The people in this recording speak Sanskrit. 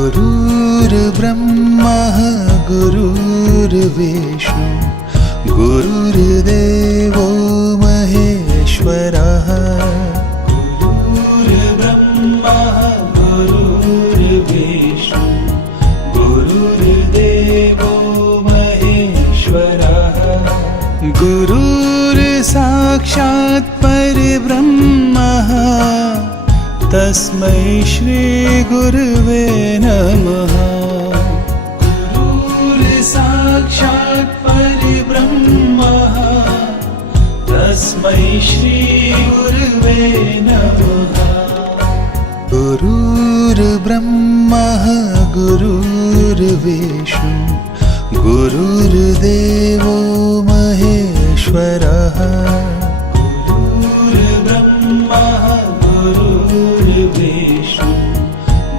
गुरुर्ब्रह्मा गुरुर्विष्णु गुरुर्देवो महेश्वरः। गुरुर्ब्रह्मा गुरुर्विष्णु गुरुर्देवो महेश्वरः। गुरुर्साक्षात् परब्रह्मः तस्मै श्री गुरुवे नमः। गुरुर्साक्षात् परब्रह्मः तस्मै श्री गुरुवे नमः। गुरुर्ब्रह्मा गुरुर्विष्णु गुरुर्देवो महेश्वरः।